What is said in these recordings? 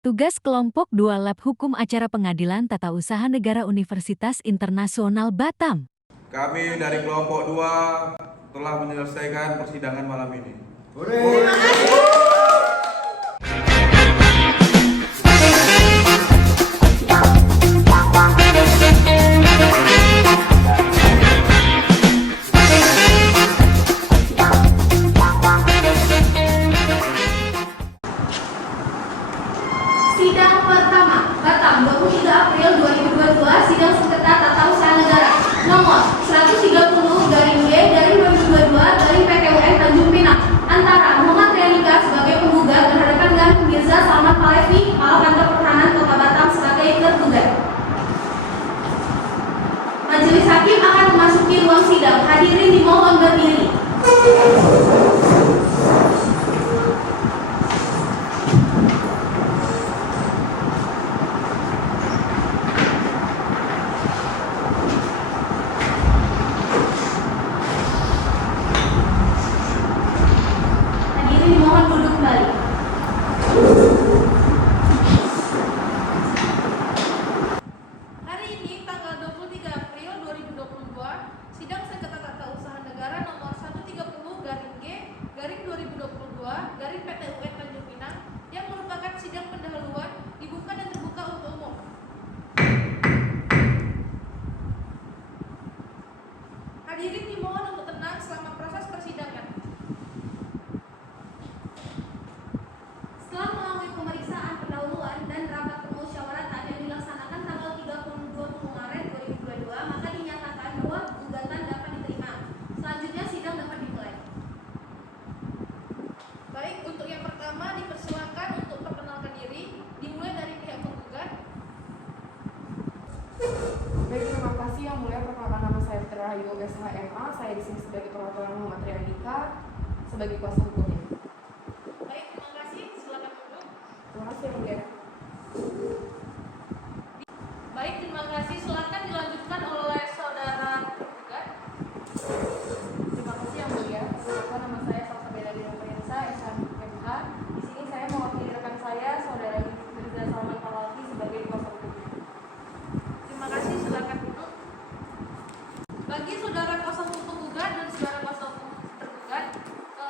Tugas Kelompok 2 Lab Hukum Acara Pengadilan Tata Usaha Negara Universitas Internasional Batam. Kami dari kelompok 2 telah menyelesaikan persidangan malam ini. Sidang pertama, Batam, 23 April 2022, sidang sengketa tata usaha negara nomor 130/G/2022/PT-UN Tanjung Pinang antara Muhammad Rianika sebagai penggugat berhadapan dengan Mirza Salman Palevi, Kepala Kantor Pertahanan Kota Batam sebagai tergugat. Majelis Hakim akan memasuki ruang sidang. Hadirin dimohon berdiri. Dimohon duduk kembali. Hari ini tanggal 23 April 2022, sidang sengketa tata usaha negara nomor 130/G/2022/PT-UN Tanjung Pinang yang merupakan sidang pendahuluan dibuka dan terbuka untuk umum. Hadirin dimohon untuk tenang selama proses persidangan. Setelah melalui pemeriksaan pendahuluan dan rapat permusyawaratan yang dilaksanakan tanggal 30 Maret 2022, maka dinyatakan bahwa gugatan dapat diterima. Selanjutnya sidang dapat dimulai. Baik, untuk yang pertama dipersilakan untuk memperkenalkan diri, dimulai dari pihak penggugat. Baik, terima kasih Yang Mulia. Perkenalkan, nama saya Fitri Rahayu SHMA. Saya di sini sebagai perwakilan Muhammad Rianika sebagai kuasa hukumnya. Baik, terima kasih. Silakan duduk. Terima kasih Yang Mulia. Baik, terima kasih. Silakan dilanjutkan oleh saudara tergugat. Terima kasih Yang Mulia. Perkenalkan, nama saya Salsabila Dinaprinsa SHMH. Di sini saya mewakili rekan saya, saudara Mirza Salman Palevi sebagai kuasa hukumnya. Terima kasih. Silakan duduk. Bagi saudara kuasa hukum penggugat dan saudara kuasa hukum tergugat,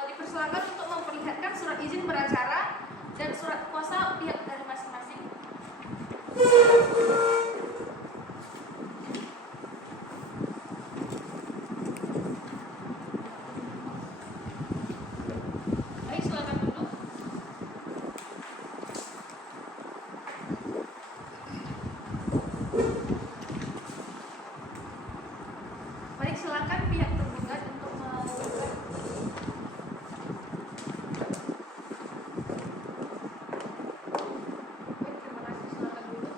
dipersilakan untuk memperlihatkan surat izin beracara dan surat kuasa pihak dari masing-masing. Baik, silakan duduk. Baik, silakan pihak tergugat untuk menggugat. Baik, terima kasih. Silakan duduk.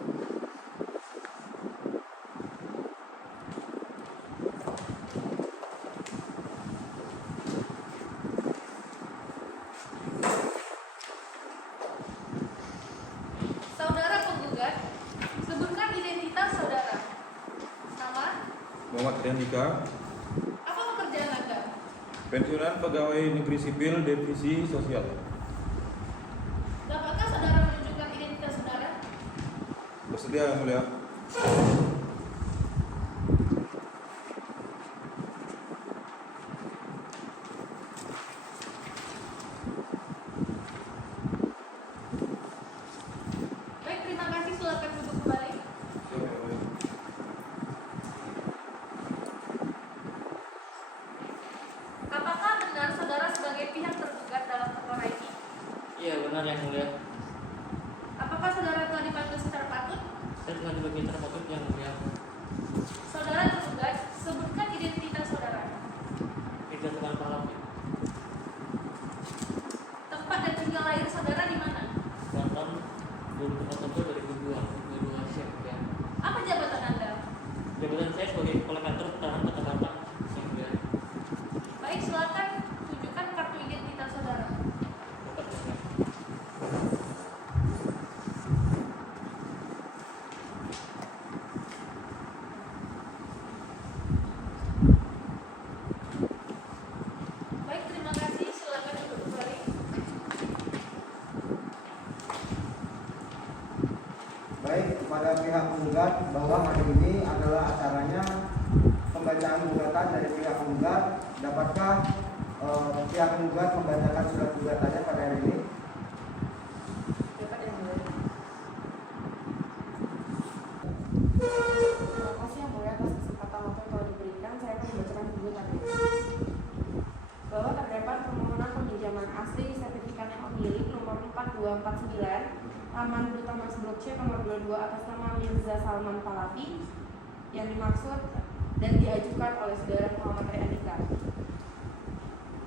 Saudara penggugat, sebutkan identitas saudara. Nama, Muhammad Rianika, apa pekerjaan Anda? pensiunan pegawai negeri sipil divisi sosial. Dapatkah saudara menunjukkan identitas saudara? Bersedia Yang Mulia. Baik, terima kasih. Silakan duduk kembali. Apakah benar saudara sebagai pihak tergugat dalam perkara ini? Iya benar Yang Mulia. Apakah saudara telah dipanggil secara patut? Saya telah dibagi terpatut Yang Mulia. Saudara tergugat, sebutkan identitas saudara. Mirza Salman Palevi, Tempat dan tinggal lahir saudara di mana? Batam, 24 Oktober 2022 Yang Mulia. Apa jabatan Anda? Jabatan saya sebagai Kepala Kantor Pertahanan Kota Batam Yang Mulia. Baik, silakan tunjukkan kartu identitas saudara. Dapat Yang Mulia. Baik, terima kasih. Silakan duduk kembali. kepada pihak penggugat bahwa hari ini adalah acaranya pembacaan gugatan dari pihak penggugat. Dapatkah pihak penggugat membacakan surat gugatannya pada hari ini? Dapat yang mulia. Terima kasih yang mulia atas kesempatan waktu yang telah diberikan. Saya akan membacakan gugatan. Bahwa terdapat permohonan peminjaman asli sertifikat hak milik nomor 4249 Taman Duta Mas Blok C nomor 22 atas nama Mirza Salman Pahlavi yang dimaksud dan diajukan oleh saudara Muhammad Ria Andika.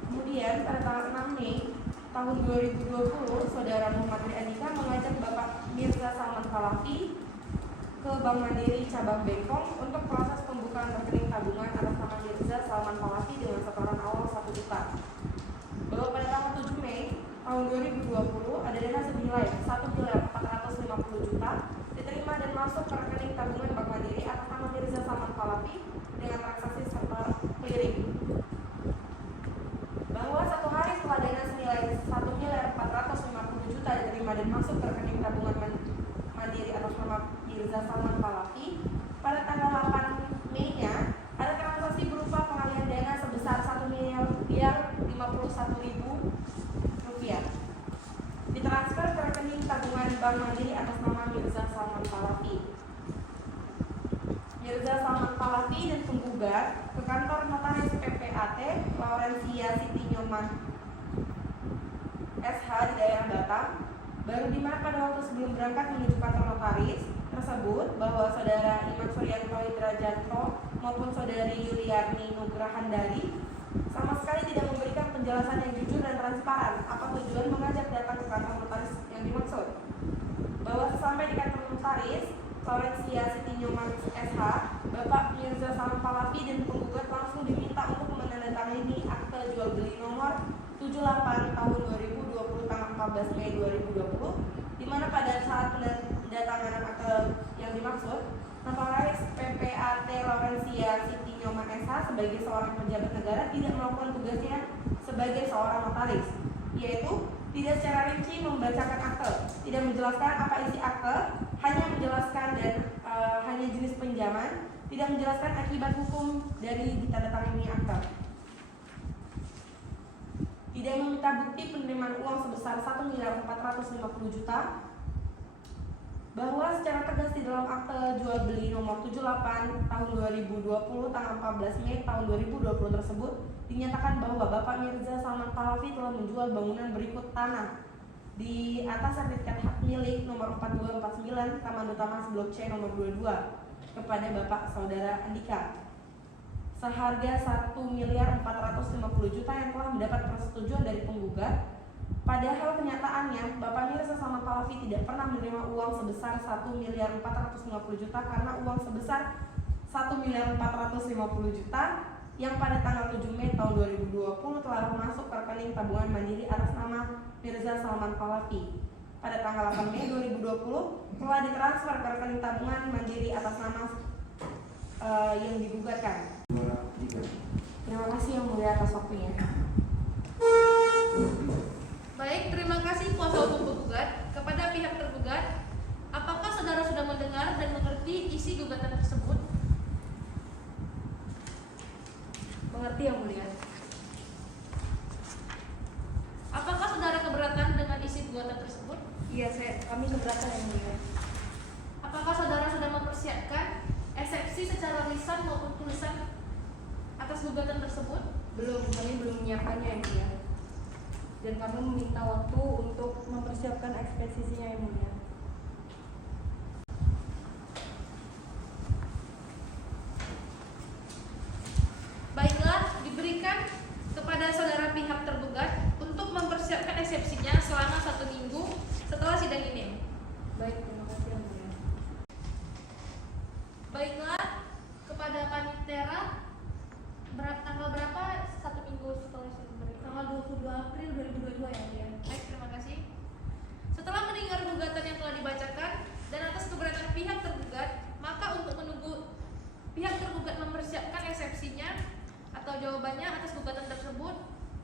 Kemudian pada tanggal 6 Mei tahun 2020, saudara Muhammad Ria Andika mengajak Bapak Mirza Salman Pahlavi ke Bank Mandiri cabang Bengkong untuk proses pembukaan rekening tabungan atas nama Mirza Salman Pahlavi dengan setoran awal 1 juta. Bahwa pada tanggal 7 Mei tahun 2020 ada dana senilai 1.450 juta diterima dan masuk ke rekening tabungan Bank Mandiri atas nama Mirza Salman Pahlavi dengan transaksi serta clearing. Bahwa 1 hari setelah dana senilai 1.450 juta diterima dan masuk ke rekening tabungan Mandiri atas nama Mirza Salman Pahlavi, pada tanggal 8 Mei-nya ada transaksi berupa pengalihan dana sebesar 1.051.000 rupiah ditransfer ke rekening tabungan Bank Mandiri atas nama Mirza Salman Pahlavi. Mirza Salman Pahlavi dan penggugat ke kantor notaris PPAT Laurencia Siti Nyoman SH di daerah Batam, baru di mana pada waktu sebelum berangkat menuju kantor notaris tersebut bahwa saudara Iman Suryanto Indrajanto maupun saudari Yuliarni Nugrahandari sama sekali tidak memberikan penjelasan yang jujur dan transparan apa tujuan mengajak datang ke kantor notaris yang dimaksud. Bahwa sesampai di kantor notaris Laurencia Siti Nyoman SH, Bapak Mirza Salman Pahlavi dan penggugat langsung diminta untuk menandatangani akte jual beli nomor 78 tahun 2020 tanggal 14 Mei 2020, di mana pada saat penandatanganan akte yang dimaksud, notaris PPAT Laurencia Siti Nyoman SH sebagai seorang pejabat negara tidak melakukan tugasnya sebagai seorang notaris, yaitu tidak secara rinci membacakan akte, tidak menjelaskan apa isi akte, hanya menjelaskan dan hanya jenis pinjaman, tidak menjelaskan akibat hukum dari ditandatangani akte. Tidak meminta bukti penerimaan uang sebesar 1.450 juta. Bahwa secara tegas di dalam akte jual beli nomor 78 tahun 2020 tanggal 14 Mei tahun 2020 tersebut dinyatakan bahwa Bapak Mirza Salman Pahlavi telah menjual bangunan berikut tanah di atas sertifikat hak milik nomor 4249 Taman Duta Mas Blok C nomor 22 kepada Bapak Saudara Andika seharga 1.450 juta yang telah mendapat persetujuan dari penggugat. Padahal kenyataannya Bapak Mirza Salman Pahlavi tidak pernah menerima uang sebesar 1.450 juta karena uang sebesar 1.450 juta yang pada tanggal 7 Mei tahun 2020 telah masuk ke rekening tabungan Mandiri atas nama Mirza Salman Pahlavi. Pada tanggal 8 Mei 2020 telah ditransfer ke rekening tabungan Mandiri atas nama yang digugatkan. Terima kasih yang mulia atas waktunya. Baik, terima kasih kuasa hukum penggugat. Kepada pihak tergugat, apakah saudara sudah mendengar dan mengerti isi gugatan tersebut? Mengerti yang mulia. Apakah saudara keberatan dengan isi gugatan tersebut? Iya, kami keberatan yang mulia. Apakah saudara sudah mempersiapkan eksepsi secara lisan maupun tulisan atas gugatan tersebut? Belum, kami belum menyiapkannya yang mulia. Dan kami meminta waktu untuk mempersiapkan eksposisinya yang mulia. Baiklah, diberikan kepada saudara pihak tergugat untuk mempersiapkan eksepsinya selama 1 minggu setelah sidang ini. Baik, terima kasih yang mulia. Baiklah, kepada panitera tanggal berapa 1 minggu setelah sidang? Tanggal 22 April 2022 ya mulia. Baik, terima kasih. Setelah mendengar gugatan yang telah dibacakan dan atas keberatan pihak tergugat, maka untuk menunggu pihak tergugat mempersiapkan eksepsinya atau jawabannya atas gugatan tersebut,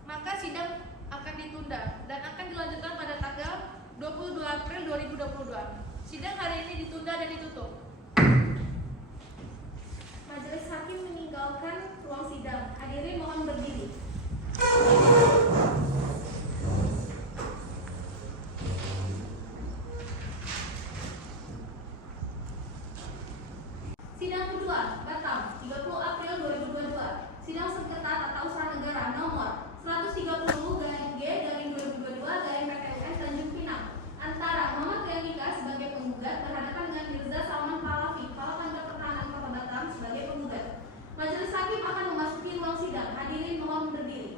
maka sidang akan ditunda dan akan dilanjutkan pada tanggal 22 April 2022. Sidang hari ini ditunda dan ditutup. Majelis hakim meninggalkan ruang sidang. Hadirin mohon berdiri. Sidang kedua, Batam, 30 April 2022. Sidang sengketa tata usaha negara nomor 130/G/2022/PTUN Tanjung Pinang antara Muhammad Riandika sebagai penggugat berhadapan dengan Mirza Salman Pahlavi, Kepala Kantor Pertahanan Kota Batam sebagai penggugat. Majelis hakim akan memasuki ruang sidang. Hadirin mohon berdiri.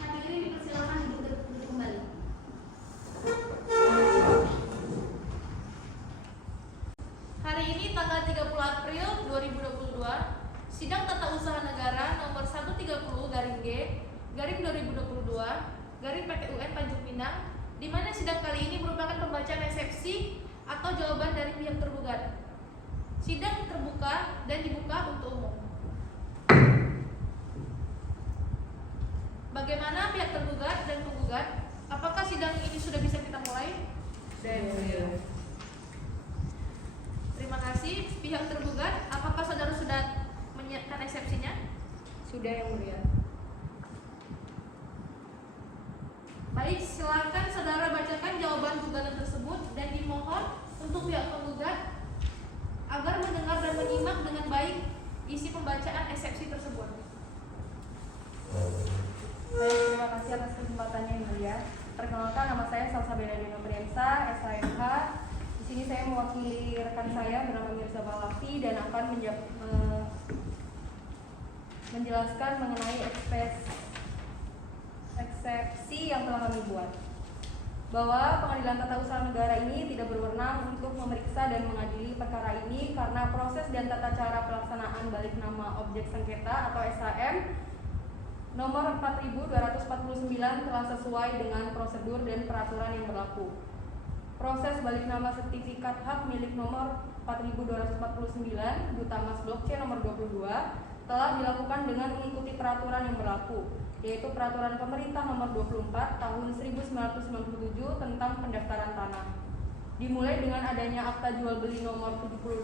Hadirin dipersilakan duduk kembali. Hari ini tanggal 30 April 2022, sidang tata usaha negara nomor 130/G/2022/PTUN Tanjung Pinang, di mana sidang kali ini merupakan pembacaan eksepsi atau jawaban dari pihak tergugat. Sidang terbuka dan dibuka untuk umum. Bagaimana pihak tergugat dan penggugat? Apakah sidang ini sudah bisa kita mulai? Terima kasih. Pihak tergugat, apakah saudara sudah menyiapkan eksepsinya? Sudah, yang mulia. Baik, silakan saudara bacakan jawaban gugatan tersebut dan dimohon untuk pihak penggugat agar mendengar dan menyimak dengan baik isi pembacaan eksepsi tersebut. Baik, terima kasih atas kesempatannya, yang mulia. Perkenalkan, nama saya Salsabila Dino Priyansa, SHMH. Di sini saya mewakili rekan saya bernama Mirza Pahlavi dan akan menjelaskan mengenai eksepsi yang telah kami buat. Bahwa Pengadilan Tata Usaha Negara ini tidak berwenang untuk memeriksa dan mengadili perkara ini karena proses dan tata cara pelaksanaan balik nama objek sengketa atau SHM nomor 4249 telah sesuai dengan prosedur dan peraturan yang berlaku. Proses balik nama sertifikat hak milik nomor 4249 Duta Emas Blok C nomor 22 telah dilakukan dengan mengikuti peraturan yang berlaku, yaitu Peraturan Pemerintah nomor 24 tahun 1997 tentang pendaftaran tanah. Dimulai dengan adanya akta jual beli nomor 78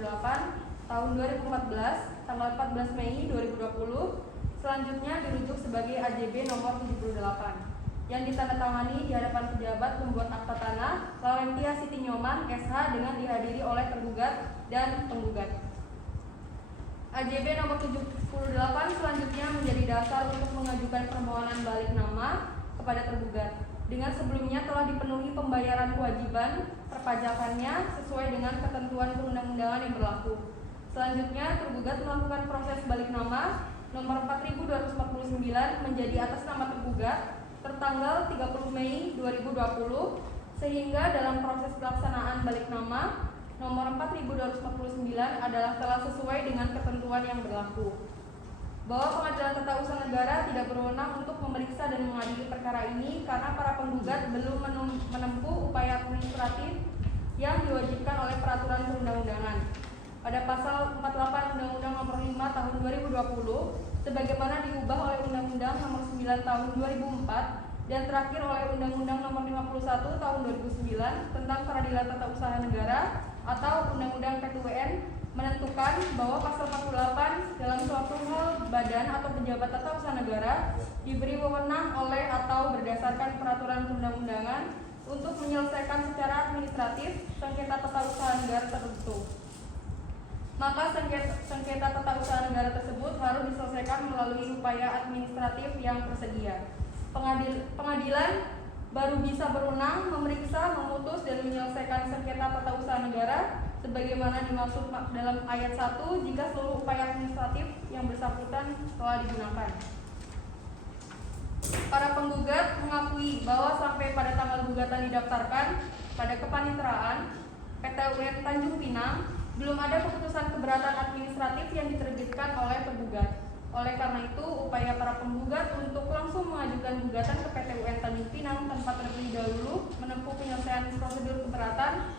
tahun 2014 tanggal 14 Mei 2020, selanjutnya dirujuk sebagai AJB nomor 78 yang ditandatangani di hadapan pejabat pembuat akta tanah Laurentia Siti Nyoman SH dengan dihadiri oleh tergugat dan penggugat. AJB nomor 78 selanjutnya menjadi dasar untuk mengajukan permohonan balik nama kepada tergugat dengan sebelumnya telah dipenuhi pembayaran kewajiban perpajakannya sesuai dengan ketentuan perundang-undangan yang berlaku. Selanjutnya tergugat melakukan proses balik nama nomor 4249 menjadi atas nama tergugat tertanggal 30 Mei 2020 sehingga dalam proses pelaksanaan balik nama nomor 4249 adalah telah sesuai dengan ketentuan yang berlaku. Bahwa Pengadilan Tata Usaha Negara tidak berwenang untuk memeriksa dan mengadili perkara ini karena para penggugat belum menempuh upaya administratif yang diwajibkan oleh peraturan perundang-undangan. Pada pasal 48 Undang-Undang Nomor 5 Tahun 2020 sebagaimana diubah oleh Undang-Undang Nomor 9 Tahun 2004 dan terakhir oleh Undang-Undang Nomor 51 Tahun 2009 tentang Peradilan Tata Usaha Negara atau Undang-Undang PTUN menentukan bahwa pasal 48 dalam suatu hal badan atau pejabat tata usaha negara diberi wewenang oleh atau berdasarkan peraturan perundang-undangan untuk menyelesaikan secara administratif sengketa tata usaha negara tertentu. Maka sengketa tata usaha negara tersebut harus diselesaikan melalui upaya administratif yang tersedia. Pengadilan baru bisa berwenang memeriksa, memutus, dan menyelesaikan sengketa tata usaha negara sebagaimana dimaksud dalam ayat 1 jika seluruh upaya administratif yang bersangkutan telah digunakan. Para penggugat mengakui bahwa sampai pada tanggal gugatan didaftarkan pada kepaniteraan PTUN Tanjung Pinang belum ada keputusan keberatan administratif yang diterbitkan oleh tergugat. Oleh karena itu, upaya para penggugat untuk langsung mengajukan gugatan ke PTUN Tanjung Pinang tanpa terlebih dahulu menempuh penyelesaian prosedur keberatan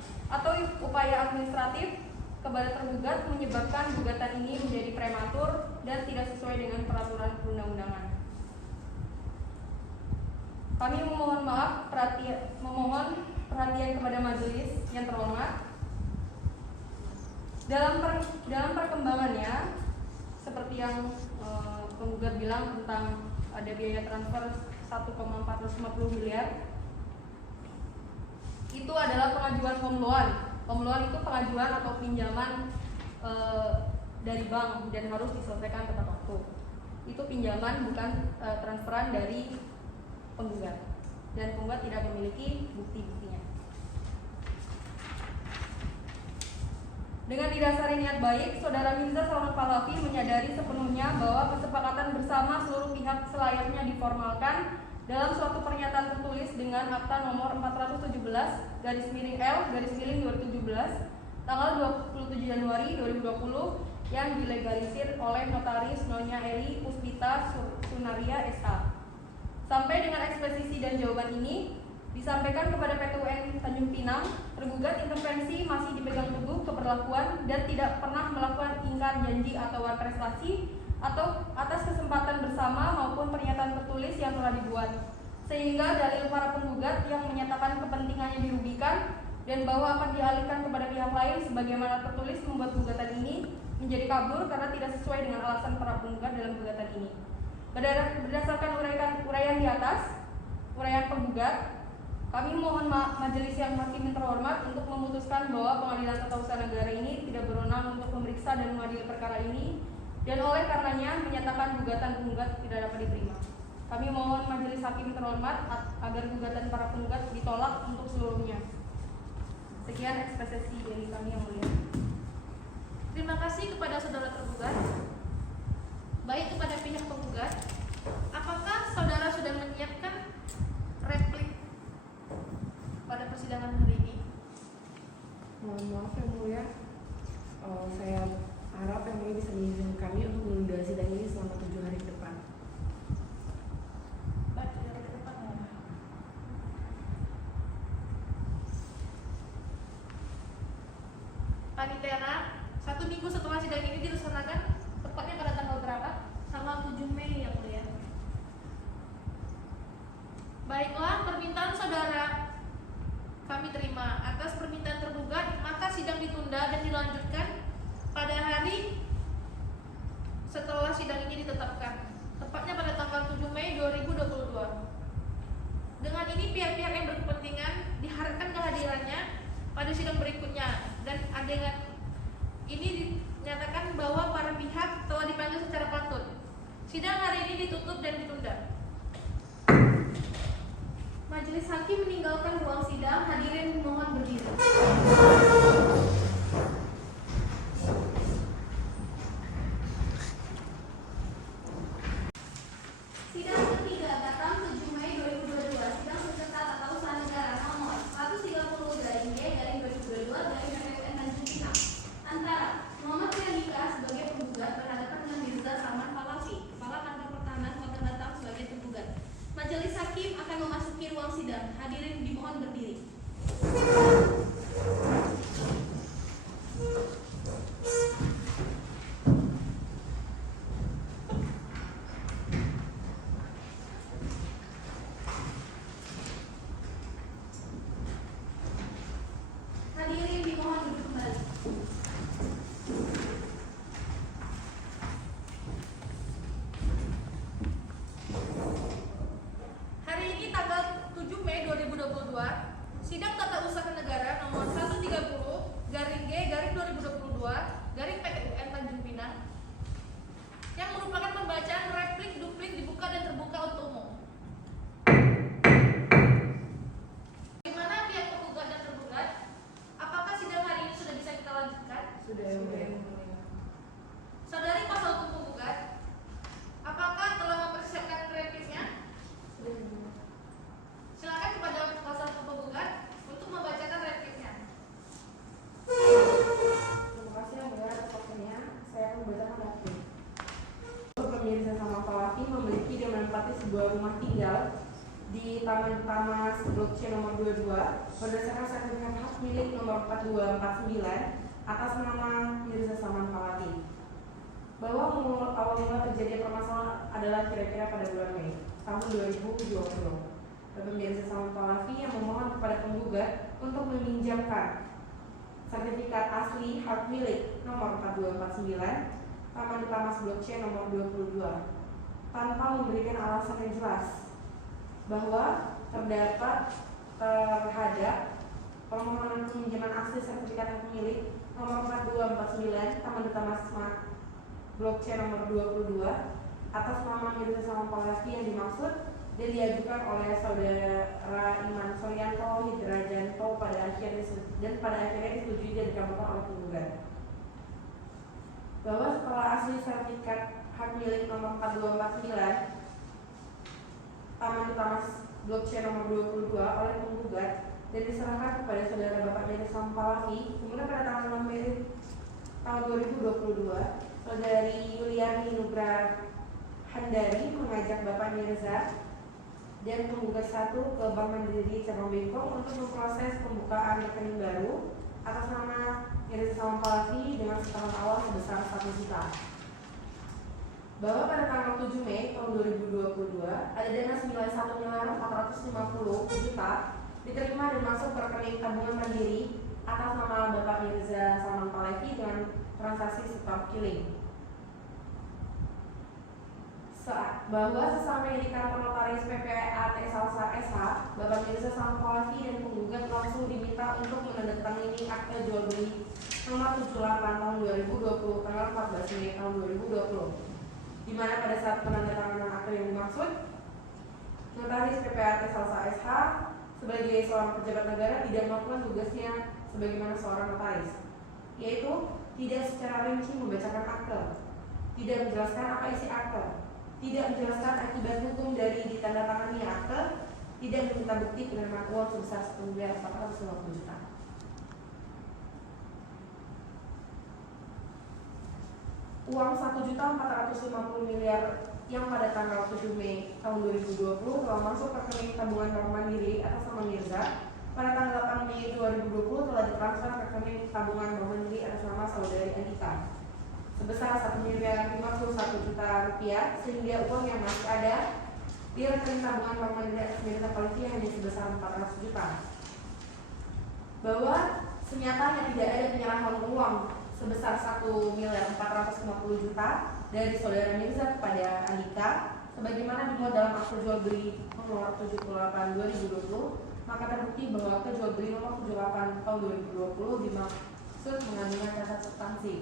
administratif kepada tergugat menyebabkan gugatan ini menjadi prematur dan tidak sesuai dengan peraturan perundang-undangan. Kami memohon perhatian kepada majelis yang terhormat. Dalam perkembangannya, seperti yang penggugat bilang tentang ada biaya transfer 1,450 miliar, itu adalah pengajuan home loan. Home loan itu pengajuan atau pinjaman dari bank dan harus diselesaikan tepat waktu. Itu pinjaman, bukan transferan dari penggugat, dan penggugat tidak memiliki bukti-buktinya. Dengan didasari niat baik, Saudara Mirza Salman Pahlavi menyadari sepenuhnya bahwa kesepakatan bersama seluruh pihak selayaknya diformalkan dalam suatu pernyataan tertulis dengan akta nomor 417/L/2017 tanggal 27 Januari 2020 yang dilegalisir oleh Notaris Nyonya Eli Puspita Sunaria SH. Sampai dengan ekspedisi dan jawaban ini disampaikan kepada PT UN Tanjung Pinang, tergugat intervensi masih dipegang teguh keberlakuan dan tidak pernah melakukan ingkar janji atau prestasi atau atas kesempatan bersama maupun pernyataan tertulis yang telah dibuat, sehingga dalil para penggugat yang menyatakan kepentingannya dirugikan dan bahwa akan dialihkan kepada pihak lain sebagaimana tertulis membuat gugatan ini menjadi kabur karena tidak sesuai dengan alasan para penggugat dalam gugatan ini. Berdasarkan uraian di atas, uraian penggugat, kami mohon majelis yang hakim yang terhormat untuk memutuskan bahwa Pengadilan Tata Usaha Negara ini tidak berwenang untuk memeriksa dan mengadili perkara ini, dan oleh karenanya menyatakan gugatan penggugat tidak dapat diterima. Kami mohon majelis hakim terhormat agar gugatan para penggugat ditolak untuk seluruhnya. Sekian ekspresi dari kami yang mulia. Terima kasih kepada saudara tergugat. Baik kepada pihak penggugat, apakah saudara sudah menyiapkan replik pada persidangan hari ini? Mohon maaf yang mulia, saya harap yang mulia bisa mengizinkan kami untuk menunda sidang ini selama 7 hari ke depan. Baik, saudara ke depan ya. Panitera, 1 minggu setelah sidang ini dilaksanakan, tepatnya pada tanggal berapa? Tanggal 7 Mei yang mulia. Baiklah, permintaan saudara kami terima. Atas permintaan tergugat, maka sidang ditunda dan dilanjutkan pada hari setelah sidang ini ditetapkan, tepatnya pada tanggal 7 Mei 2022. Dengan ini pihak-pihak yang berkepentingan diharapkan kehadirannya pada sidang berikutnya, dan dengan ini dinyatakan bahwa para pihak telah dipanggil secara patut. Sidang hari ini ditutup dan ditunda. Majelis hakim meninggalkan ruang sidang. Hadirin mohon berdiri. Sidang ketiga Batam 7 Mei 2022. Sidang sengketa tata usaha negara nomor 130/G/2022/PPN Tanjung Pinang antara Muhammad Riyandika sebagai penggugat berhadapan dengan Mirza Salman Pahlavi, Kepala Kantor Pertahanan Kota Batam sebagai penggugat. Majelis hakim akan memasuki ruang sidang. Hadirin dimohon berdiri. Hadirin dimohon duduk kembali. Hari ini tanggal 7 Mei 2022, sidang tata usaha negara nomor 130/G/2022/PT UN Tanjung Pinang yang merupakan pembacaan replik duplik dibuka dan terbuka untuk umum. Bagaimana pihak penggugat dan tergugat? Apakah sidang hari ini sudah bisa kita lanjutkan? Sudah yang mulia. Saudari kuasa hukum penggugat, apakah telah mempersiapkan repliknya? Sudah yang mulia. Silakan kepada kuasa hukum penggugat untuk membacakan repliknya. Terima kasih yang mulia atas waktunya. Saya akan membacakan replik. Pemirsa Salman Pahlavi memiliki dan menempati sebuah rumah tinggal di Taman Tamas Blok C nomor 22 berdasarkan sertifikat hak hak milik nomor 4249 atas nama Mirza Salman Falati. Bahwa awal mula terjadi permasalahan adalah kira-kira pada bulan Mei tahun 2020. Bapak Mirza Salman Falati yang memohon kepada penggugat untuk meminjamkan sertifikat asli hak milik nomor 4249 Taman Tamas Blok C nomor 22 tanpa memberikan alasan yang jelas bahwa terdapat terhadap permohonan peminjaman asli sertifikat hak milik nomor 4249 Taman Tamas Blok C nomor 22 atas nama Mirza Salman Falati yang dimaksud dan diajukan oleh saudara Iman Suryanto Hidrajanto pada akhirnya disetujui dan dikabulkan oleh penggugat. Bahwa setelah asli sertifikat hak milik nomor 4249 Taman Tamas Blok C nomor 22 oleh penggugat dan diserahkan kepada saudara Bapak Mirza Salman Falati, kemudian pada tanggal 6 Mei tahun 2022, saudari Yuliarni Nugrahandari mengajak Bapak Mirza dan penggugat 1 ke Bank Mandiri Cabang Bengkong untuk memproses pembukaan rekening baru atas nama Mirza Salman Falati dengan setoran awal sebesar 1 juta. Bahwa pada tanggal 7 Mei tahun 2022 ada dana senilai 1.450 juta diterima dan masuk ke rekening tabungan mandiri atas nama Bapak Mirza Salman Falati dengan transaksi setor killing. Bahwa sesamanya di kantor notaris PPAT Salsa SH, Bapak Mirza Salman Falati dan penggugat langsung diminta untuk menandatangani akte jual beli nomor 78 tahun 2020 tanggal 14 Mei tahun 2020. Di mana pada saat penandatanganan akte yang dimaksud, notaris PPAT Salsa SH sebagai seorang pejabat negara tidak melakukan tugasnya sebagaimana seorang notaris, yaitu tidak secara rinci membacakan akte, tidak menjelaskan apa isi akte, tidak menjelaskan akibat hukum dari ditandatangani akte, tidak meminta bukti penerimaan uang sebesar 1.450 juta. Uang 1.450 miliar yang pada tanggal 7 Mei tahun 2020 telah masuk ke rekening tabungan Bank Mandiri atas nama Mirza. Pada tanggal 8 Mei 2020 telah ditransfer ke rekening tabungan Bank Mandiri atas nama saudari Andika sebesar 1.051 juta rupiah, sehingga uang yang masih ada di rekening tabungan Bank Mandiri atas Mirza Falati hanya sebesar 400 juta. Bahwa senyatanya tidak ada penyerahan uang sebesar 1.450 juta dari saudara Mirza kepada Andika sebagaimana dimuat dalam akte jual beli nomor 78/2020, maka terbukti bahwa akte jual beli nomor 78 tahun 2020 dimaksud mengandung cacat substansi.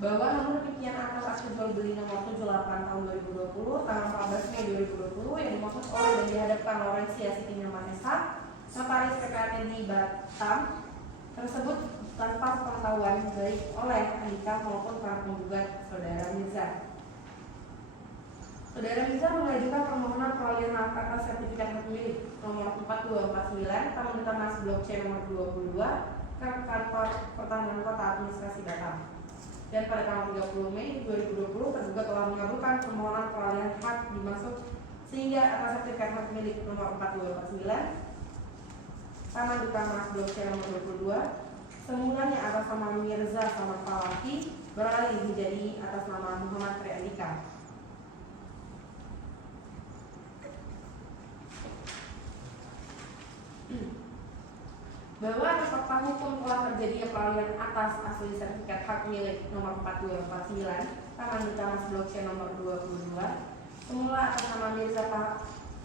Bahwa namun demikian atas akte jual beli nomor 78 tahun 2020 tanggal 14 Mei 2020 yang dimaksud oleh dan dihadapkan Laurencia Siti Nyoman SH, notaris PPAT di Batam tersebut tanpa pengetahuan baik oleh Andika maupun para penggugat saudara Mirza. Saudara Mirza mengajukan permohonan peralihan hak atas sertifikat hak milik nomor 4249 Taman Tamas Blok C nomor 22 ke kantor Pertanahan Kota Administrasi Batam. Dan pada tanggal 30 Mei 2020 tergugat telah mengabulkan permohonan peralihan hak dimaksud sehingga atas sertifikat hak milik nomor 4249 Taman Tamas Blok C nomor 22 semulanya atas nama Mirza Salman Falati beralih menjadi atas nama Muhammad Tri Andika. Bahwa atas fakta hukum telah terjadi peralihan atas asli sertifikat hak milik nomor 4249 Taman Tamas Blok C nomor 22 semula atas nama Mirza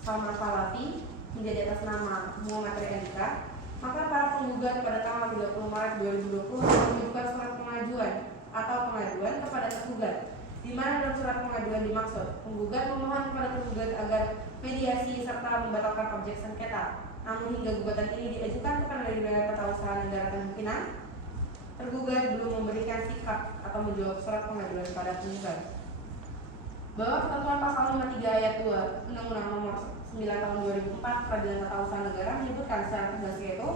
Salman Falati menjadi atas nama Muhammad Tri Andika. Maka para penggugat pada tanggal 30 Maret 2020 mengajukan surat pengajuan atau pengaduan kepada tergugat, di mana dalam surat pengaduan dimaksud penggugat memohon kepada tergugat agar mediasi serta membatalkan objek sengketa. Namun hingga gugatan ini diajukan ke Pengadilan Tata Usaha Negara Tanjung tergugat belum memberikan sikap atau menjawab surat pengaduan pada penggugat. Bahwa ketentuan pasal 53 ayat 2 Undang-Undang Nomor 9 tahun 2004 Peradilan Tata Usaha Negara menyebutkan secara tegas yaitu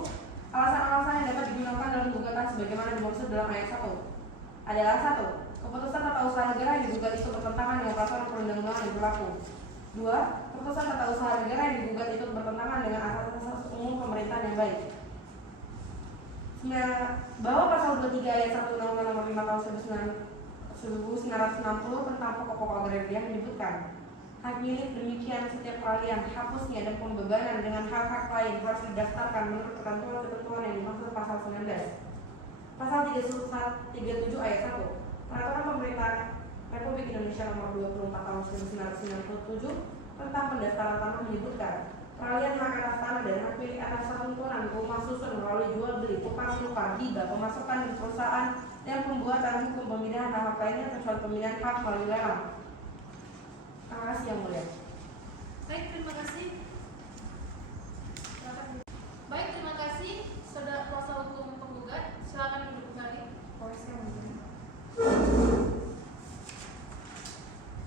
alasan-alasan yang dapat digunakan dalam gugatan sebagaimana dimaksud dalam ayat 1 adalah 1. Keputusan tata usaha negara yang digugat itu bertentangan dengan peraturan perundang-undangan yang berlaku. 2. Keputusan tata usaha negara yang digugat itu bertentangan dengan asas-asas umum pemerintahan yang baik. bahwa pasal 23 ayat 1 Undang-Undang Nomor 5 Tahun 1960 tentang pokok-pokok agraria menyebutkan hak milik demikian setiap peralihan, hapusnya dan pembebanan dengan hak-hak lain harus didaftarkan menurut ketentuan-ketentuan yang dimaksud pasal 19. Pasal 37 ayat 1 Peraturan Pemerintah Republik Indonesia Nomor 24 Tahun 1997 tentang pendaftaran tanah menyebutkan peralihan hak atas tanah dan hak milik atas bangunan, rumah susun melalui jual beli, tukar menukar, hibah, pemasukan di perusahaan dan pembuatan hukum pemindahan hak lainnya kecuali pemindahan hak melalui lelang. Terima kasih yang mulia. Baik, terima kasih. Baik, terima kasih saudara kuasa hukum penggugat. Silakan duduk kembali.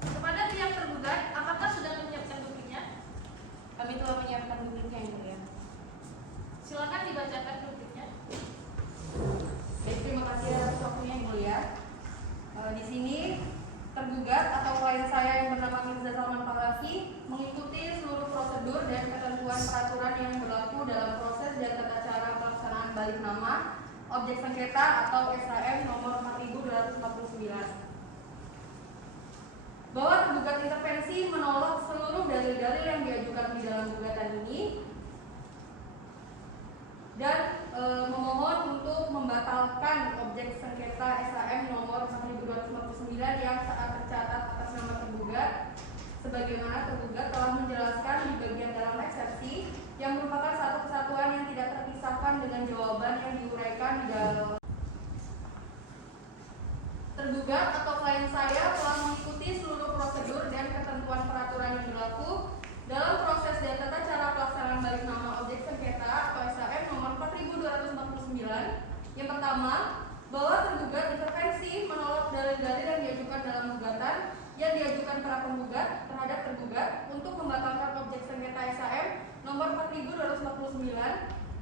Kepada pihak tergugat, apakah sudah menyiapkan dupliknya? Kami telah menyiapkan dupliknya yang mulia. Silakan dibacakan dupliknya. Baik, terima kasih atas waktunya yang mulia. Di sini tergugat atau klien saya yang bernama Mirza Salman Pahlavi mengikuti seluruh prosedur dan ketentuan peraturan yang berlaku dalam proses dan tata cara pelaksanaan balik nama objek sengketa atau SHM nomor 4249. Bahwa tergugat intervensi menolak seluruh dalil-dalil yang diajukan di dalam gugatan ini dan memohon untuk membatalkan objek sengketa SHM nomor 4249 yang saat tercatat atas nama tergugat, sebagaimana tergugat telah menjelaskan di bagian dalam eksepsi yang merupakan satu kesatuan yang tidak terpisahkan dengan jawaban yang diuraikan di dalam. Tergugat atau klien saya telah mengikuti seluruh prosedur dan ketentuan peraturan yang berlaku dalam proses dan tata cara pelaksanaan balik nama objek sengketa atau SHM nomor 4249. Yang pertama, bahwa tergugat intervensi menolak dalil-dalil yang diajukan dalam gugatan yang diajukan para penggugat terhadap tergugat untuk membatalkan objek sengketa SHM nomor 4249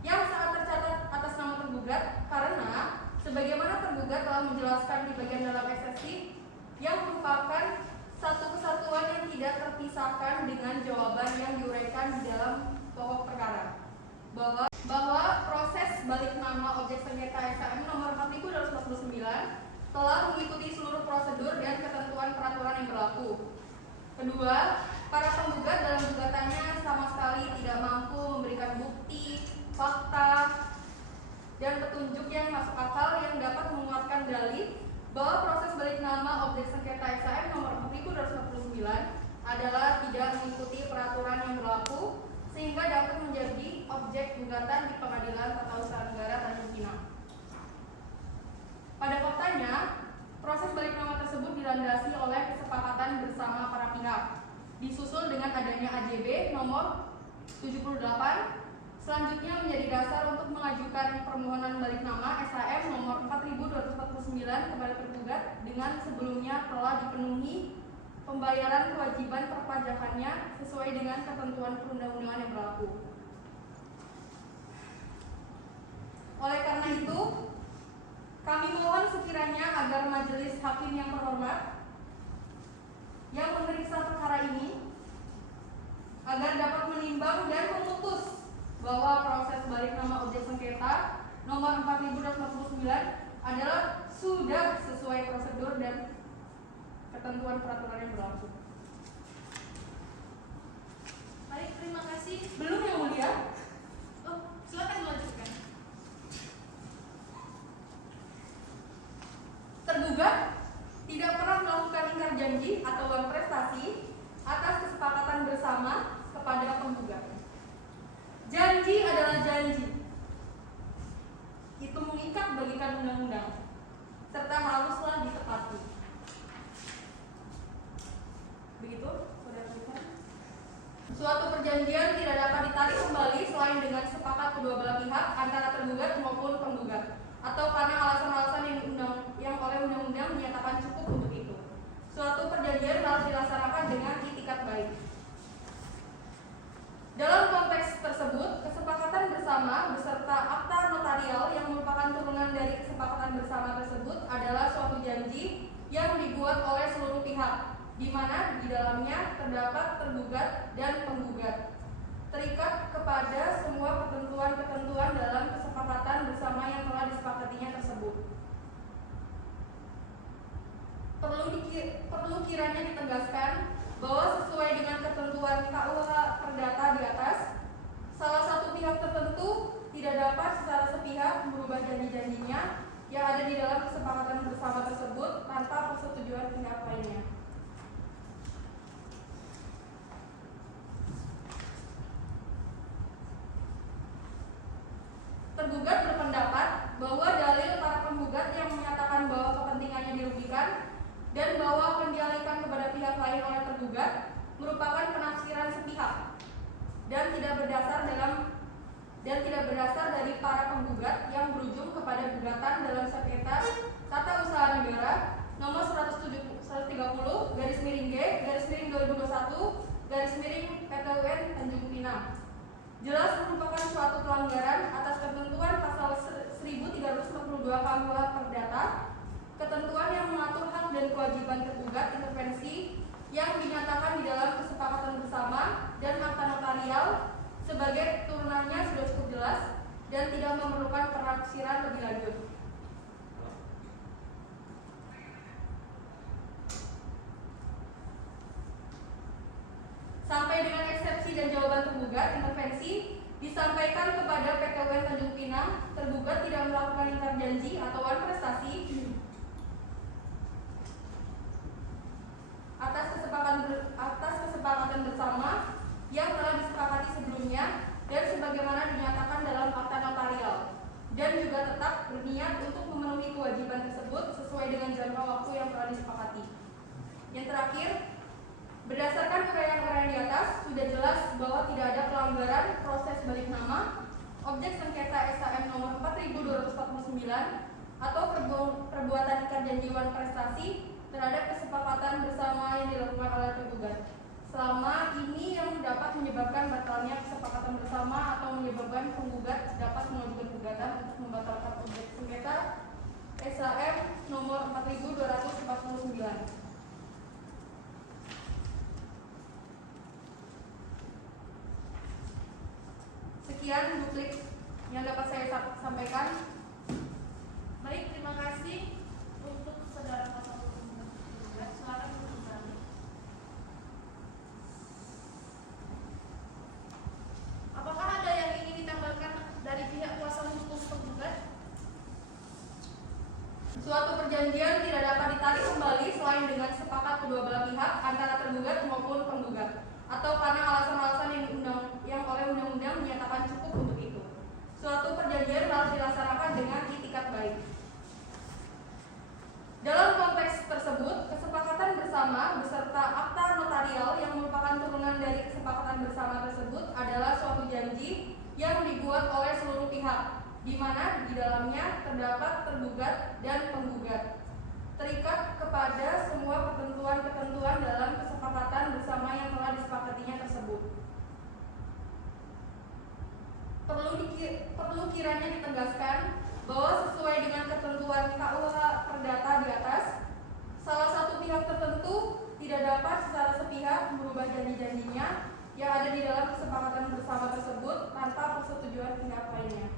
yang saat tercatat atas nama tergugat karena sebagaimana tergugat telah menjelaskan di bagian dalam eksepsi yang merupakan satu kesatuan yang tidak terpisahkan dengan jawaban yang diuraikan di dalam pokok perkara bahwa proses balik nama objek sengketa SHM nomor 4249 telah mengikuti seluruh prosedur dan ketentuan peraturan yang berlaku. Kedua, para penggugat dalam gugatannya sama sekali tidak mampu memberikan bukti, fakta, dan petunjuk yang masuk akal yang dapat menguatkan dalih bahwa proses balik nama objek sengketa SHM nomor 4249 adalah tidak mengikuti peraturan yang berlaku sehingga dapat menjadi objek gugatan di Pengadilan Tata Usaha Negara Tanjung Pinang. Pada faktanya, proses balik nama tersebut dilandasi oleh kesepakatan bersama para pihak, disusul dengan adanya AJB nomor 78. Selanjutnya menjadi dasar untuk mengajukan permohonan balik nama SHM nomor 4249 kepada tergugat dengan sebelumnya telah dipenuhi pembayaran kewajiban perpajakannya sesuai dengan ketentuan perundang-undangan yang berlaku. Oleh karena itu, kami mohon sekiranya agar majelis hakim yang terhormat yang memeriksa perkara ini agar dapat menimbang dan memutus bahwa proses balik nama objek sengketa nomor 4249 adalah sudah sesuai prosedur dan ketentuan peraturan yang berlaku. Baik, terima kasih. Belum yang mulia? Oh, silakan melanjutkan. Tergugat tidak pernah melakukan ingkar janji atau uang prestasi atas kesepakatan bersama kepada penggugat. Janji adalah janji. Itu mengikat bagikan undang-undang serta haruslah ditepati. Begitu, saudara-saudara. Suatu perjanjian tidak dapat ditarik kembali selain dengan sepakat kedua belah pihak antara tergugat maupun penggugat atau karena alasan-alasan yang oleh undang-undang menyatakan cukup untuk itu. Suatu perjanjian harus dilaksanakan dengan itikat baik. Dalam konteks tersebut, kesepakatan bersama beserta akta notarial yang merupakan turunan dari kesepakatan bersama tersebut adalah suatu janji yang dibuat oleh seluruh pihak, di mana di dalamnya terdapat tergugat dan penggugat. terikat kepada semua ketentuan-ketentuan dalam kesepakatan bersama yang telah disepakatinya tersebut. Perlu kiranya ditegaskan bahwa sesuai dengan ketentuan KUH Perdata di atas, salah satu pihak tertentu tidak dapat secara sepihak merubah janji-janjinya yang ada di dalam kesepakatan bersama tersebut tanpa persetujuan pihak lainnya. Tergugat berpendapat bahwa dalil para penggugat yang menyatakan bahwa kepentingannya dirugikan dan bahwa akan dialihkan kepada pihak lain oleh tergugat merupakan penafsiran sepihak dan tidak berdasar dari para penggugat yang berujung kepada gugatan dalam sengketa Tata Usaha Negara nomor 170-G/2021/PTUN Tanjung Pinang. Jelas merupakan suatu pelanggaran atas ketentuan pasal 1342 KUH Perdata, ketentuan yang mengatur hak dan kewajiban tergugat intervensi yang dinyatakan di dalam kesepakatan bersama dan akta notarial sebagai turunannya sudah cukup jelas dan tidak memerlukan penafsiran lebih lanjut. Sampai dengan eksepsi dan jawaban tergugat intervensi disampaikan kepada PTUN Tanjung Pinang, tergugat tidak melakukan ingkar janji atau wan prestasi atas kesepakatan bersama yang telah disepakati sebelumnya dan sebagaimana dinyatakan dalam akta notarial, dan juga tetap berniat untuk memenuhi kewajiban tersebut sesuai dengan jangka waktu yang telah disepakati. Yang terakhir, berdasarkan uraian-uraian di atas, sudah jelas bahwa tidak ada pelanggaran proses balik nama, objek sengketa SHM nomor 4249 atau perbuatan ingkar janji wan prestasi terhadap kesepakatan bersama yang dilakukan oleh tergugat. Selama ini yang dapat menyebabkan batalnya kesepakatan bersama atau menyebabkan penggugat dapat mengajukan gugatan untuk membatalkan objek sengketa SHM nomor 4249. Sekian duplik yang dapat saya sampaikan. Baik, terima kasih untuk saudara kuasa hukum. Silakan kembali. Apakah ada yang ingin ditambahkan dari pihak kuasa hukum penggugat? Suatu perjanjian tidak dapat ditarik kembali selain dengan sepakat kedua belah pihak antara tergugat maupun penggugat, atau karena alasan-alasan yang oleh undang-undang menyatakan cukup untuk itu. Suatu perjanjian harus dilaksanakan dengan itikat baik. Dalam konteks tersebut, kesepakatan bersama beserta akta notarial yang merupakan turunan dari kesepakatan bersama tersebut adalah suatu janji yang dibuat oleh seluruh pihak, di mana di dalamnya terdapat tergugat dan penggugat, terikat kepada semua ketentuan-ketentuan dalam kesepakatan bersama yang telah disepakatinya tersebut. Perlu kiranya ditegaskan bahwa sesuai dengan ketentuan KUH Perdata di atas, salah satu pihak tertentu tidak dapat secara sepihak merubah janji-janjinya yang ada di dalam kesepakatan bersama tersebut tanpa persetujuan pihak lainnya.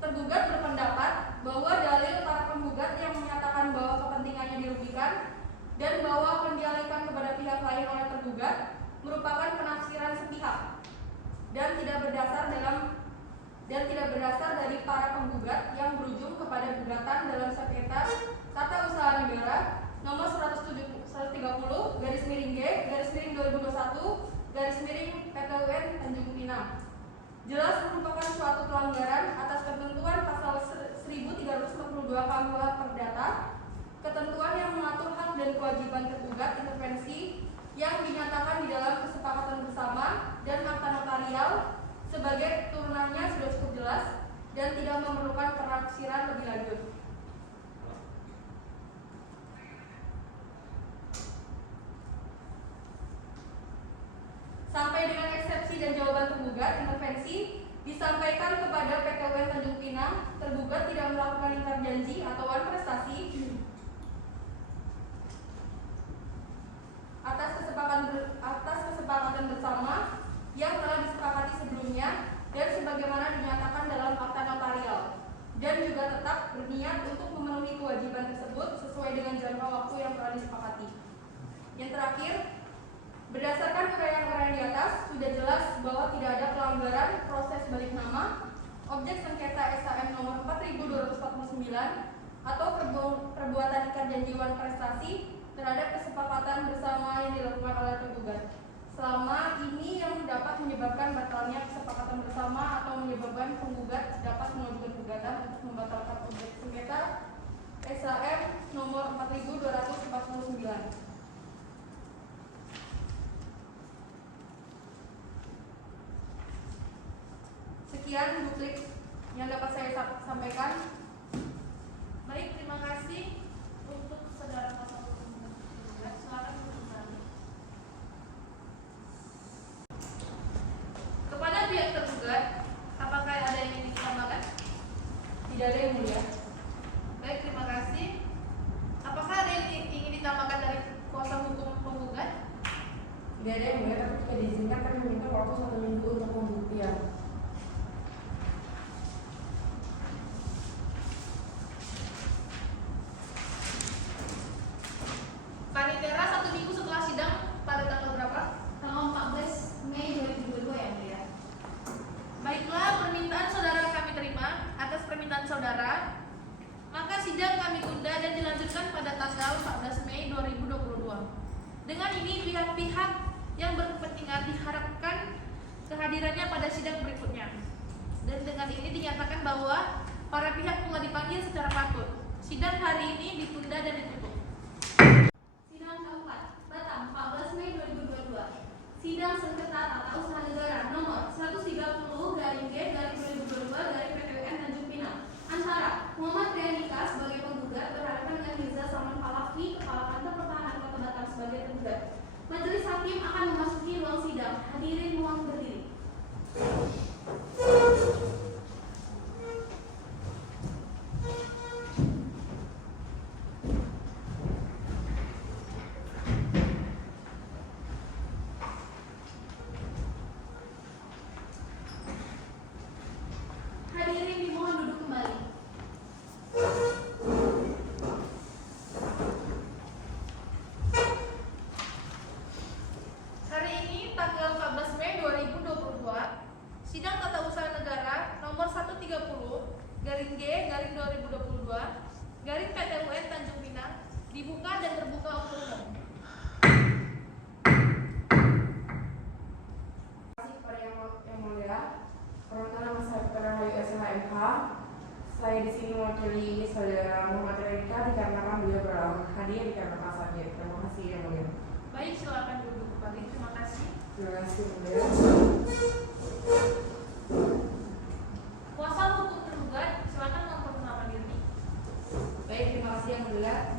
Tergugat berpendapat bahwa dalil para penggugat yang menyatakan bahwa kepentingannya dirugikan dan bahwa akan dialihkan kepada pihak lain oleh tergugat merupakan penafsiran sepihak dan tidak berdasar dari para penggugat yang berujung kepada gugatan dalam sengketa Tata Usaha Negara nomor 170-G/2021/PTUN Tanjung Pinang. Jelas merupakan suatu pelanggaran atas ketentuan pasal 1342 KUH Perdata, ketentuan yang mengatur hak dan kewajiban tergugat intervensi yang dinyatakan di dalam kesepakatan bersama dan akta notarial sebagai turunannya sudah cukup jelas dan tidak memerlukan penafsiran lebih lanjut. Sampai dengan eksepsi dan jawaban tergugat intervensi disampaikan kepada PTUN Tanjung Pinang, tergugat tidak melakukan ingkar janji atau wan prestasi telah disepakati. Yang terakhir, berdasarkan uraian-uraian di atas, sudah jelas bahwa tidak ada pelanggaran proses balik nama, objek sengketa SHM nomor 4249 atau perbuatan ikat janjiwan prestasi terhadap kesepakatan bersama yang dilakukan oleh tergugat. Selama ini yang dapat menyebabkan batalnya kesepakatan bersama atau menyebabkan penggugat dapat mengajukan gugatan untuk membatalkan objek sengketa SHM nomor 4249. Sekian duplik yang dapat saya sampaikan. Baik, terima kasih untuk saudara kuasa hukum tergugat. Silakan duduk kembali. Kepada pihak tergugat, apakah ada yang ingin ditambahkan? Tidak ada yang mulia. Baik, terima kasih. Apakah ada yang ingin ditambahkan dari kuasa hukum penggugat? Tidak ada yang mulia, tapi jika diizinkan kami meminta waktu 1 minggu untuk pembuktian. Panitera 1 minggu setelah sidang pada tanggal berapa? Tanggal 14 Mei 2022 ya, Mulia. Baiklah, permintaan saudara kami terima. Atas permintaan saudara, maka sidang kami tunda dan dilanjutkan pada tanggal 14 Mei 2022. Dengan ini pihak-pihak yang berkepentingan diharapkan kehadirannya pada sidang berikutnya. Dan dengan ini dinyatakan bahwa para pihak telah dipanggil secara patut. Sidang hari ini ditunda dan ditutup. Sidang keempat, Batam, 14 Mei 2022. Sidang sengketa tata usaha negara nomor 130/G/2022/PTWN Tanjung Pinang antara Muhammad Triandika sebagai penggugat berhadapan dengan Mirza Salman Falafi, Kepala Kantor Pertahanan Kota Batam sebagai tergugat. Majelis hakim akan memasuki ruang sidang. Hadirin mohon berdiri. Hadirin dimohon duduk kembali. Hari ini tanggal 14 Mei 2022, sidang tata usaha negara nomor 130/G/2022/PTUN Tanjung Pinang dibuka dan terbuka untuk umum. Terima kasih kepada yang mulia. Perkenalkan nama saya Putra Rahayu SHMH. Saya di sini mewakili saudara Muhammad Triandika dikarenakan beliau berhalangan hadir dikarenakan sakit. Terima kasih yang mulia. Baik, silakan duduk kembali. Terima kasih. Terima kasih yang mulia. Kuasa hukum tergugat, silakan memperkenalkan diri. Baik, terima kasih yang mulia.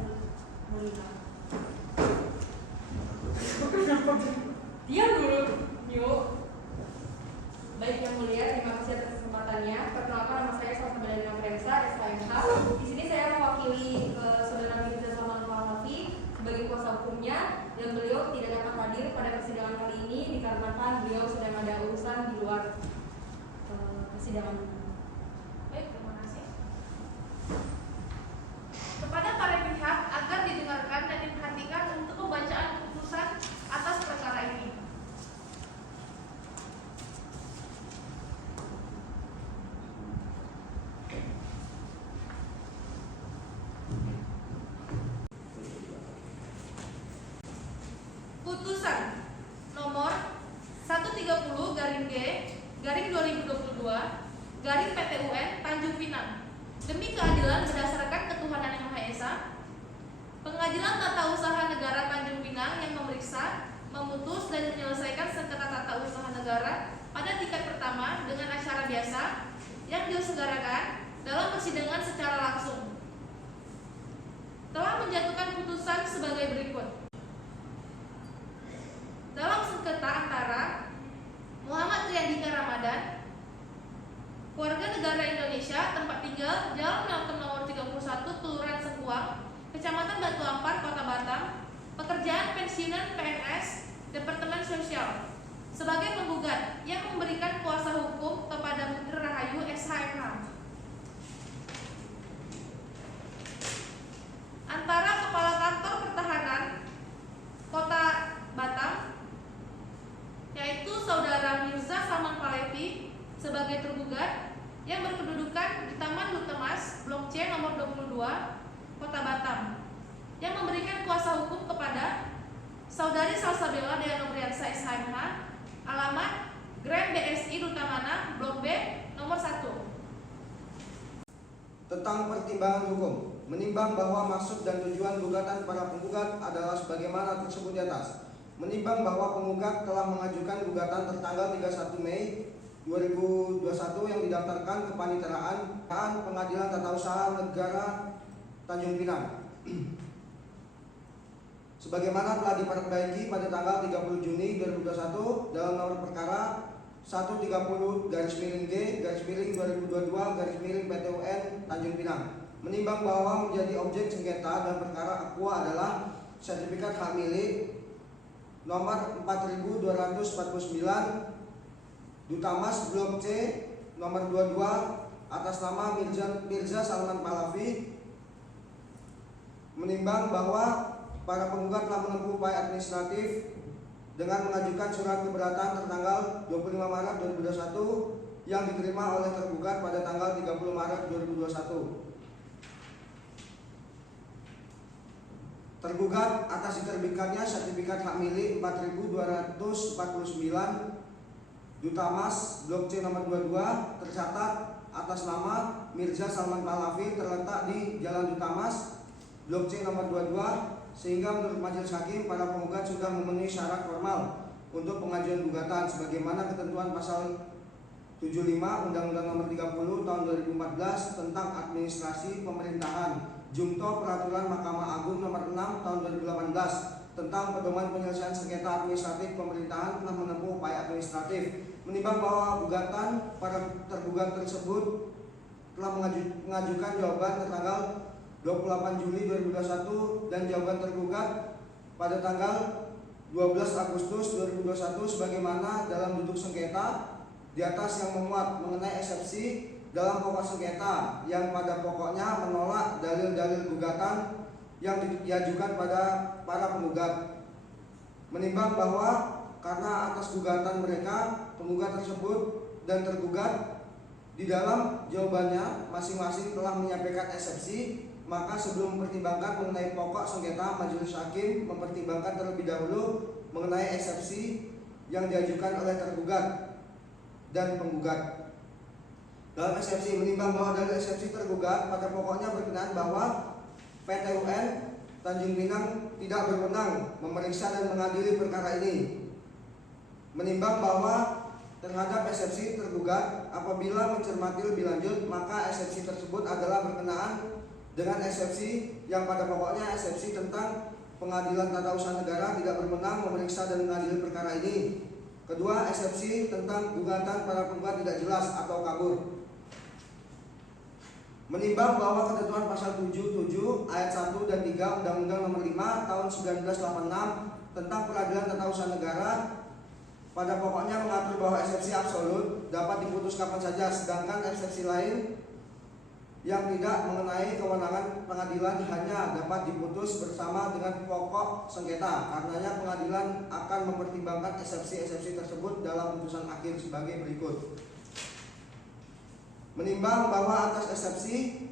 Diam dulu, yuk. Baik yang mulia, terima kasih atas kesempatannya. Perkenalkan nama saya Salsabelia Prensa SHMH. Di sini saya mewakili saudara Mirza Salman Falafi sebagai kuasa hukumnya, dan beliau tidak dapat hadir pada persidangan kali ini dikarenakan beliau sedang ada urusan di luar persidangan. Baik, terima kasih. Kepada para pihak agar didengarkan dan diperhatikan untuk pembacaan putusan atas perkara ini. Putusan nomor 130/G/2022/PTUN Tanjung Pinang. Demi keadilan berdasarkan ketuhanan yang Maha Esa, Pengadilan Tata Usaha Negara Tanjung Pinang yang memeriksa, memutus dan menyelesaikan sengketa tata usaha negara pada tingkat pertama dengan acara biasa yang diselenggarakan dalam persidangan secara langsung, telah menjatuhkan putusan sebagai berikut. Dalam sengketa antara Muhammad Triandika Ramadan, warga negara Indonesia, tempat tinggal Jalan Melkem nomor 31, Kelurahan Sengkuang, Kecamatan Batu Ampar, Kota Batam, pekerjaan pensiunan PNS, Departemen Sosial, sebagai penggugat yang memberikan kuasa hukum kepada Putra Rahayu SHMH. Antara Kepala Kantor Pertahanan Kota Batam, yang memberikan kuasa hukum kepada Saudari Salsabella Dea Nobriansa SHMH, alamat Grand BSI Duta Mana, Blok B, nomor 1. Tentang pertimbangan hukum, menimbang bahwa maksud dan tujuan gugatan para penggugat adalah sebagaimana tersebut di atas. Menimbang bahwa penggugat telah mengajukan gugatan tertanggal 31 Mei 2021 yang didaftarkan ke Paniteraan Pengadilan Tata Usaha Negara Tanjung Pinang. Sebagaimana telah diperbaiki pada tanggal 30 Juni 2021 dalam nomor perkara 130-G-2022-PTUN Tanjung Pinang. Menimbang bahwa menjadi objek sengketa dan perkara aqua adalah sertifikat hak milik nomor 4249 Dutamas Blok C nomor 22 atas nama Mirza Salman Pahlavi. Menimbang bahwa para penggugat telah menempuh upaya administratif dengan mengajukan surat keberatan tertanggal 25 Maret 2021 yang diterima oleh tergugat pada tanggal 30 Maret 2021. Tergugat atas diterbitkannya sertifikat hak milik 4249 Dutamas Blok C nomor 22 tercatat atas nama Mirza Salman Pahlavi terletak di Jalan Dutamas Blok C nomor 22, sehingga menurut majelis hakim para penggugat sudah memenuhi syarat formal untuk pengajuan gugatan sebagaimana ketentuan pasal 75 Undang-Undang Nomor 30 Tahun 2014 tentang Administrasi Pemerintahan, Jungto Peraturan Mahkamah Agung Nomor 6 Tahun 2018 tentang pedoman penyelesaian sengketa administratif pemerintahan telah menempuh upaya administratif. Menimbang bahwa gugatan para tergugat tersebut telah mengajukan jawaban tertanggal 28 Juli 2021 dan jawaban tergugat pada tanggal 12 Agustus 2021 sebagaimana dalam duduk sengketa di atas yang memuat mengenai eksepsi dalam pokok sengketa yang pada pokoknya menolak dalil-dalil gugatan yang diajukan pada para penggugat. Menimbang bahwa karena atas gugatan mereka, penggugat tersebut dan tergugat di dalam jawabannya masing-masing telah menyampaikan eksepsi, maka sebelum mempertimbangkan mengenai pokok sengketa, majelis hakim mempertimbangkan terlebih dahulu mengenai eksepsi yang diajukan oleh tergugat dan penggugat. Dalam eksepsi, menimbang bahwa dalil eksepsi tergugat pada pokoknya berkenaan bahwa PTUN Tanjung Pinang tidak berwenang memeriksa dan mengadili perkara ini. Menimbang bahwa terhadap eksepsi tergugat apabila mencermati lebih lanjut, maka eksepsi tersebut adalah berkenaan dengan eksepsi yang pada pokoknya eksepsi tentang Pengadilan Tata Usaha Negara tidak berwenang memeriksa dan mengadili perkara ini. Kedua, eksepsi tentang gugatan para penggugat tidak jelas atau kabur. Menimbang bahwa ketentuan pasal 77 ayat 1 dan 3 Undang-Undang Nomor 5 Tahun 1986 tentang Peradilan Tata Usaha Negara pada pokoknya mengatur bahwa eksepsi absolut dapat diputus kapan saja, sedangkan eksepsi lain yang tidak mengenai kewenangan pengadilan hanya dapat diputus bersama dengan pokok sengketa. Karenanya pengadilan akan mempertimbangkan eksepsi-eksepsi tersebut dalam putusan akhir sebagai berikut. Menimbang bahwa atas eksepsi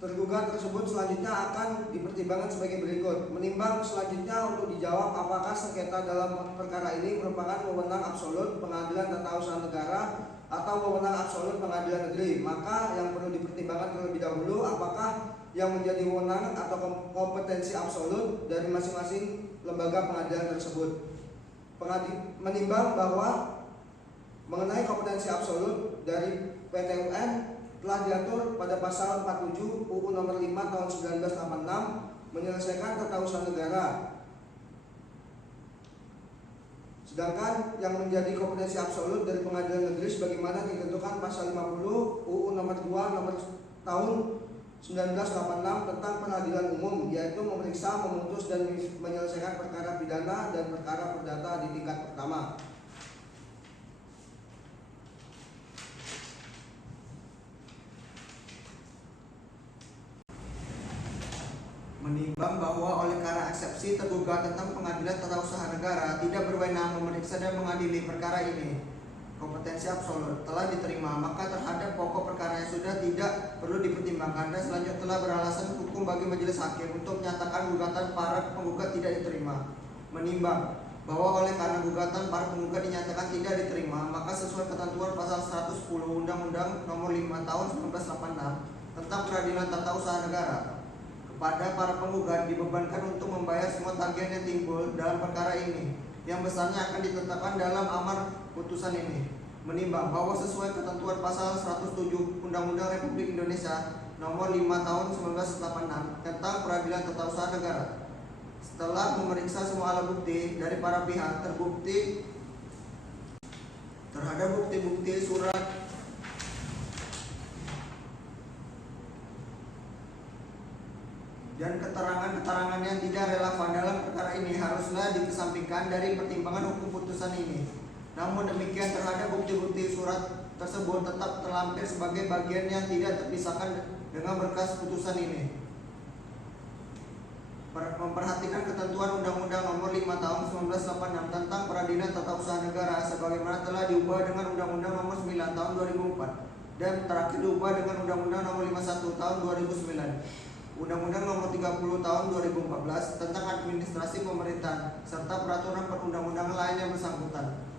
tergugat tersebut selanjutnya akan dipertimbangkan sebagai berikut. Menimbang selanjutnya untuk dijawab apakah sengketa dalam perkara ini merupakan wewenang absolut Pengadilan Tata Usaha Negara atau wewenang absolut pengadilan negeri, maka yang perlu dipertimbangkan terlebih dahulu apakah yang menjadi wewenang atau kompetensi absolut dari masing-masing lembaga pengadilan tersebut. Menimbang bahwa mengenai kompetensi absolut dari PTUN telah diatur pada pasal 47 UU Nomor 5 Tahun 1986 menyelesaikan tata usaha negara. Sedangkan yang menjadi kompetensi absolut dari pengadilan negeri sebagaimana ditentukan pasal 50 UU Nomor 2 Nomor Tahun 1986 tentang peradilan umum, yaitu memeriksa, memutus dan menyelesaikan perkara pidana dan perkara perdata di tingkat pertama. Menimbang bahwa oleh karena eksepsi tergugat tentang Pengadilan Tata Usaha Negara tidak berwenang memeriksa dan mengadili perkara ini, kompetensi absolut telah diterima, maka terhadap pokok perkara yang sudah tidak perlu dipertimbangkan dan selanjutnya telah beralasan hukum bagi majelis hakim untuk menyatakan gugatan para penggugat tidak diterima. Menimbang bahwa oleh karena gugatan para penggugat dinyatakan tidak diterima, maka sesuai ketentuan pasal 110 Undang-Undang Nomor 5 Tahun 1986 tentang Peradilan Tata Usaha Negara, kepada para penggugat dibebankan untuk membayar semua tagihan yang timbul dalam perkara ini, yang besarnya akan ditetapkan dalam amar putusan ini. Menimbang bahwa sesuai ketentuan pasal 107 Undang-Undang Republik Indonesia Nomor 5 Tahun 1986 tentang Peradilan Tata Usaha Negara, setelah memeriksa semua alat bukti dari para pihak, terbukti terhadap bukti-bukti surat dan keterangan-keterangan yang tidak relevan dalam perkara ini haruslah dikesampingkan dari pertimbangan hukum putusan ini. Namun demikian, terhadap bukti-bukti surat tersebut tetap terlampir sebagai bagian yang tidak terpisahkan dengan berkas putusan ini. Memperhatikan ketentuan Undang-Undang Nomor 5 Tahun 1986 tentang Peradilan Tata Usaha Negara sebagaimana telah diubah dengan Undang-Undang Nomor 9 Tahun 2004 dan terakhir diubah dengan Undang-Undang Nomor 51 Tahun 2009. Undang-Undang Nomor 30 Tahun 2014 tentang Administrasi Pemerintahan serta peraturan perundang-undangan lain yang bersangkutan.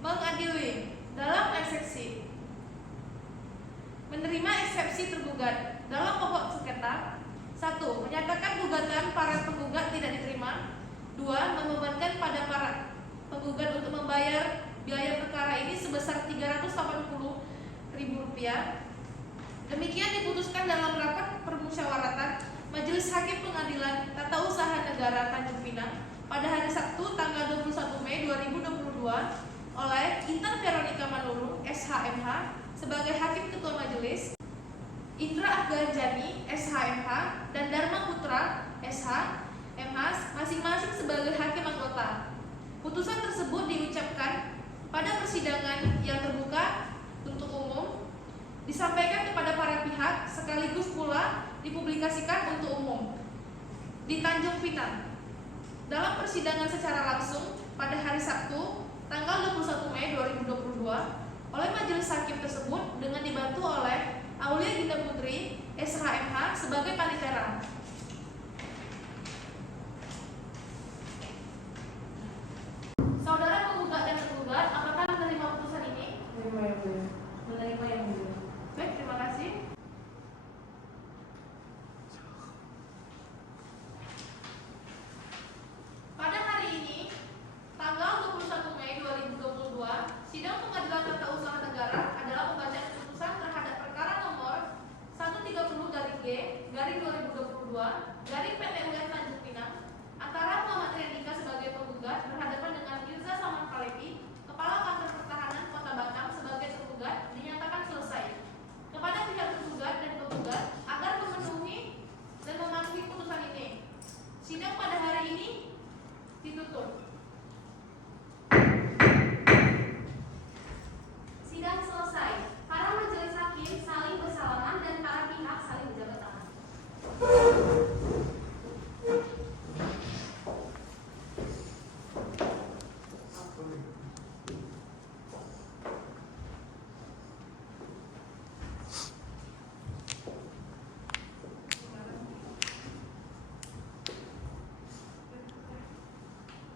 Mengadili dalam eksepsi. Menerima eksepsi tergugat dalam pokok sengketa. 1. Menyatakan gugatan para penggugat tidak diterima. 2. Membebankan pada para penggugat untuk membayar biaya perkara ini sebesar Rp380.000. Demikian diputuskan dalam rapat permusyawaratan Majelis Hakim Pengadilan Tata Usaha Negara Tanjung Pinang pada hari Sabtu tanggal 21 Mei 2022 oleh Intan Veronica Manurung, SHMH, sebagai Hakim Ketua Majelis, Indra Afganjani, SHMH, dan Dharma Putra, SHMH, masing-masing sebagai Hakim Anggota. Putusan tersebut diucapkan pada persidangan yang terbuka untuk umum, disampaikan kepada para pihak sekaligus pula dipublikasikan untuk umum di Tanjung Pinang dalam persidangan secara langsung pada hari Sabtu tanggal 21 Mei 2022 oleh majelis hakim tersebut dengan dibantu oleh Aulia Dinda Putri, SHMH, sebagai panitera. Saudara penggugat dan tergugat, apakah menerima putusan ini? Menerima yang mulia. Menerima yang mulia. Baik, terima kasih. Pada hari ini, tanggal 21 Mei 2022, sidang Pengadilan Tata Usaha Negara adalah pembacaan putusan terhadap perkara nomor 130/G/2022/PT UN Tanjung Pinang antara Muhammad Riandika sebagai penggugat berhadapan dengan Mirza Salman Kalevi, Kepala Kantor Pertahanan Kota Batam sebagai tergugat, dinyatakan selesai. Kepada pihak tergugat dan penggugat agar memenuhi dan mematuhi putusan ini, sidang pada hari ini ditutup. Sidang selesai. Para majelis hakim saling bersalaman dan para pihak saling berjabat tangan.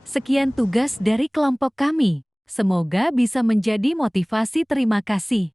Sekian tugas dari kelompok kami. Semoga bisa menjadi motivasi. Terima kasih.